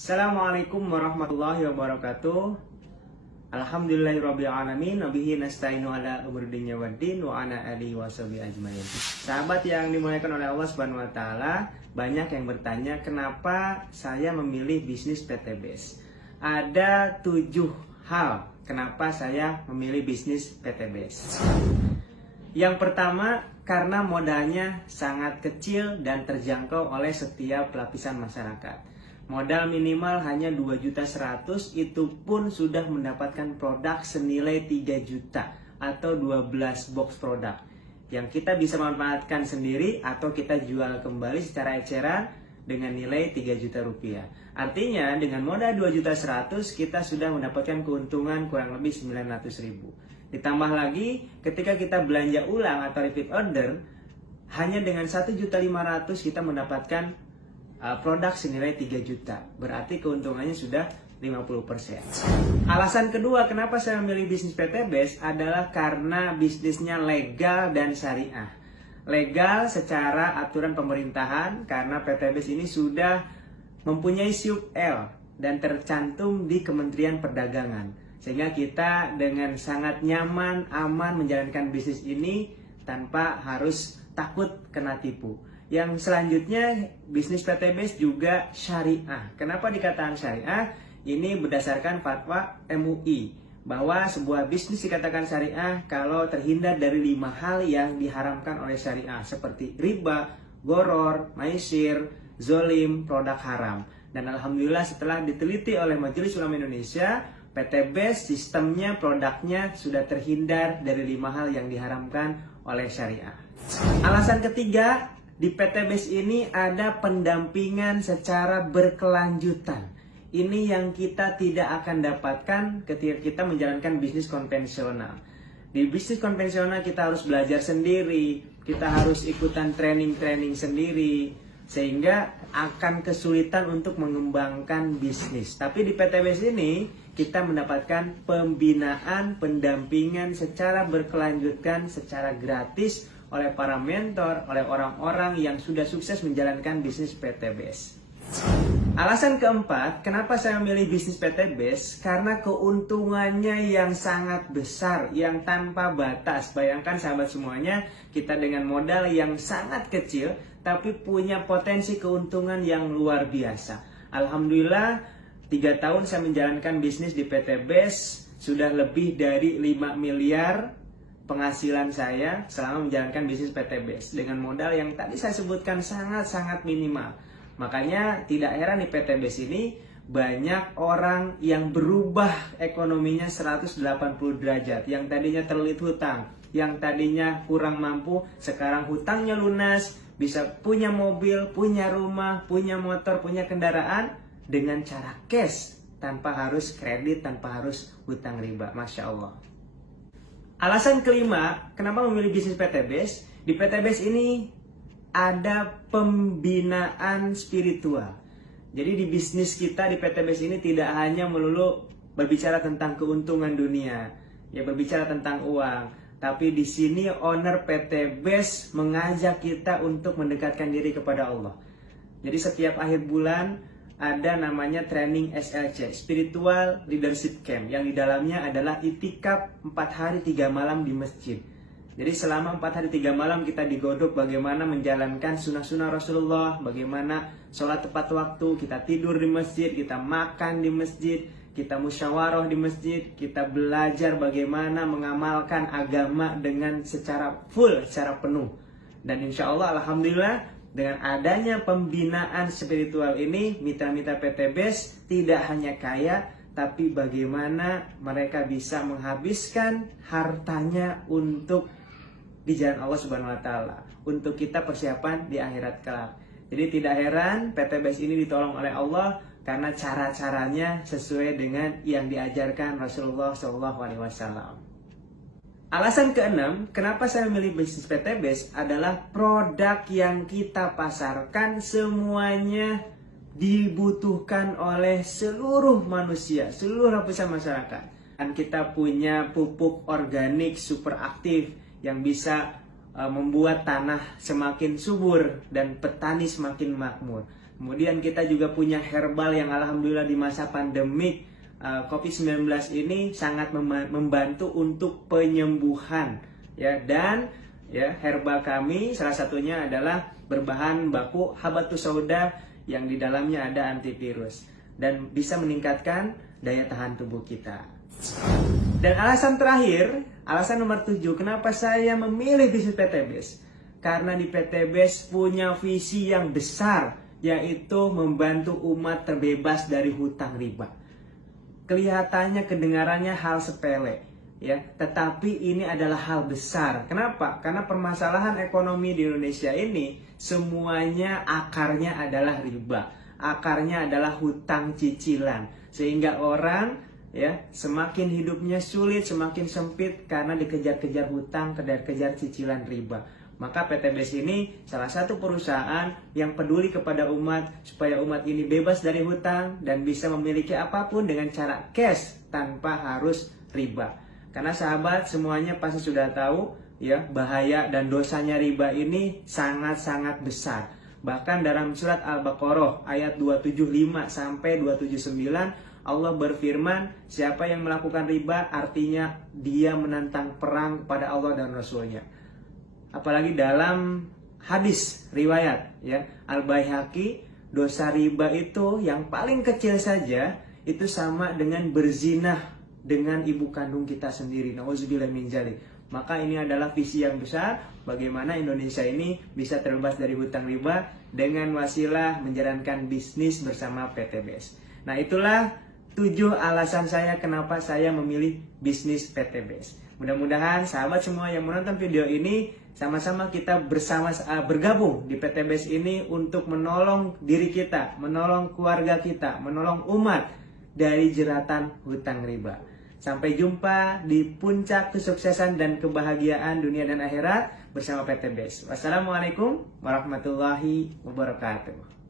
Assalamualaikum warahmatullahi wabarakatuh. Alhamdulillahirrabbilalamin. Wabihi nasta'inu ala umuri dunya waddin wa ala alihi washabihi ajmain. Sahabat yang dimuliakan oleh Allah Subhanahu wa taala, banyak yang bertanya kenapa saya memilih bisnis PTBS. Ada 7 hal kenapa saya memilih bisnis PTBS. Yang pertama, karena modalnya sangat kecil dan terjangkau oleh setiap lapisan masyarakat. Modal minimal hanya 2.100.000, itu pun sudah mendapatkan produk senilai 3 juta atau 12 box produk yang kita bisa manfaatkan sendiri atau kita jual kembali secara eceran dengan nilai 3 juta rupiah. Artinya dengan modal 2.100.000 kita sudah mendapatkan keuntungan kurang lebih 900.000. Ditambah lagi ketika kita belanja ulang atau repeat order, hanya dengan 1.500.000 kita mendapatkan produk senilai 3 juta. Berarti keuntungannya sudah 50%. Alasan kedua kenapa saya memilih bisnis PTBS adalah karena bisnisnya legal dan syariah. Legal secara aturan pemerintahan karena PTBS ini sudah mempunyai SIUP L dan tercantum di Kementerian Perdagangan. Sehingga kita dengan sangat nyaman, aman menjalankan bisnis ini tanpa harus takut kena tipu. Yang selanjutnya, bisnis PTBS juga syariah. Kenapa dikatakan syariah? Ini berdasarkan fatwa MUI bahwa sebuah bisnis dikatakan syariah kalau terhindar dari 5 hal yang diharamkan oleh syariah, seperti riba, goror, maisir, zolim, produk haram. Dan alhamdulillah setelah diteliti oleh Majelis Ulama Indonesia, PTBS sistemnya, produknya sudah terhindar dari 5 hal yang diharamkan oleh syariah. Alasan ketiga, di PTBS ini ada pendampingan secara berkelanjutan. Ini yang kita tidak akan dapatkan ketika kita menjalankan bisnis konvensional. Di bisnis konvensional kita harus belajar sendiri, kita harus ikutan training-training sendiri, sehingga akan kesulitan untuk mengembangkan bisnis. Tapi di PTBS ini kita mendapatkan pembinaan, pendampingan secara berkelanjutan, secara gratis oleh para mentor, oleh orang-orang yang sudah sukses menjalankan bisnis PTBS. Alasan keempat, kenapa saya memilih bisnis PTBS? Karena keuntungannya yang sangat besar, yang tanpa batas. Bayangkan sahabat semuanya, kita dengan modal yang sangat kecil, tapi punya potensi keuntungan yang luar biasa. Alhamdulillah, 3 tahun saya menjalankan bisnis di PTBS, sudah lebih dari 5 miliar penghasilan saya selama menjalankan bisnis PTBS dengan modal yang tadi saya sebutkan sangat-sangat minimal. Makanya tidak heran di PTBS ini banyak orang yang berubah ekonominya 180 derajat. Yang tadinya terlilit hutang, yang tadinya kurang mampu, sekarang hutangnya lunas, bisa punya mobil, punya rumah, punya motor, punya kendaraan dengan cara cash, tanpa harus kredit, tanpa harus hutang riba. Masya Allah. Alasan kelima, kenapa memilih bisnis PTBS? Di PTBS ini ada pembinaan spiritual. Jadi di bisnis kita di PTBS ini tidak hanya melulu berbicara tentang keuntungan dunia, ya berbicara tentang uang, tapi di sini owner PTBS mengajak kita untuk mendekatkan diri kepada Allah. Jadi setiap akhir bulan ada namanya training SLC, Spiritual Leadership Camp, yang di dalamnya adalah itikaf 4 hari 3 malam di masjid. Jadi selama 4 hari 3 malam kita digodok bagaimana menjalankan sunnah-sunnah Rasulullah, bagaimana sholat tepat waktu, kita tidur di masjid, kita makan di masjid, kita musyawarah di masjid, kita belajar bagaimana mengamalkan agama dengan secara full, secara penuh. Dan insya Allah, alhamdulillah, dengan adanya pembinaan spiritual ini, mitra-mitra PTBS tidak hanya kaya, tapi bagaimana mereka bisa menghabiskan hartanya untuk di jalan Allah Subhanahu wa taala, untuk kita persiapan di akhirat kelak. Jadi tidak heran PTBS ini ditolong oleh Allah karena cara-caranya sesuai dengan yang diajarkan Rasulullah SAW. Alasan keenam, kenapa saya memilih bisnis PTBS adalah produk yang kita pasarkan semuanya dibutuhkan oleh seluruh manusia, seluruh lapisan masyarakat. Dan kita punya pupuk organik super aktif yang bisa membuat tanah semakin subur dan petani semakin makmur. Kemudian kita juga punya herbal yang alhamdulillah di masa pandemik COVID-19 ini sangat membantu untuk penyembuhan ya. Dan ya, herbal kami salah satunya adalah berbahan baku habatus sauda yang di dalamnya ada antivirus dan bisa meningkatkan daya tahan tubuh kita. Dan alasan terakhir, alasan nomor 7, kenapa saya memilih bisnis PTBS? Karena di PTBS punya visi yang besar, yaitu membantu umat terbebas dari hutang riba. Kelihatannya, kedengarannya hal sepele, ya, tetapi ini adalah hal besar. Kenapa? Karena permasalahan ekonomi di Indonesia ini semuanya akarnya adalah riba, akarnya adalah hutang cicilan, sehingga orang ya semakin hidupnya sulit, semakin sempit karena dikejar-kejar hutang, kejar-kejar cicilan riba. Maka PTBS ini salah satu perusahaan yang peduli kepada umat supaya umat ini bebas dari hutang dan bisa memiliki apapun dengan cara cash tanpa harus riba. Karena sahabat semuanya pasti sudah tahu ya, bahaya dan dosanya riba ini sangat-sangat besar. Bahkan dalam surat Al-Baqarah ayat 275 sampai 279 Allah berfirman, siapa yang melakukan riba artinya dia menantang perang kepada Allah dan Rasulnya. Apalagi dalam hadis riwayat ya Al-Baihaqi, dosa riba itu yang paling kecil saja itu sama dengan berzinah dengan ibu kandung kita sendiri. Nauzubillah min dzalik. Maka ini adalah visi yang besar bagaimana Indonesia ini bisa terbebas dari hutang riba dengan wasilah menjalankan bisnis bersama PTBS. Nah, itulah 7 alasan saya kenapa saya memilih bisnis PTBS. Mudah-mudahan sahabat semua yang menonton video ini sama-sama kita bergabung di PTBS ini untuk menolong diri kita, menolong keluarga kita, menolong umat dari jeratan hutang riba. Sampai jumpa di puncak kesuksesan dan kebahagiaan dunia dan akhirat bersama PTBS. Wassalamualaikum warahmatullahi wabarakatuh.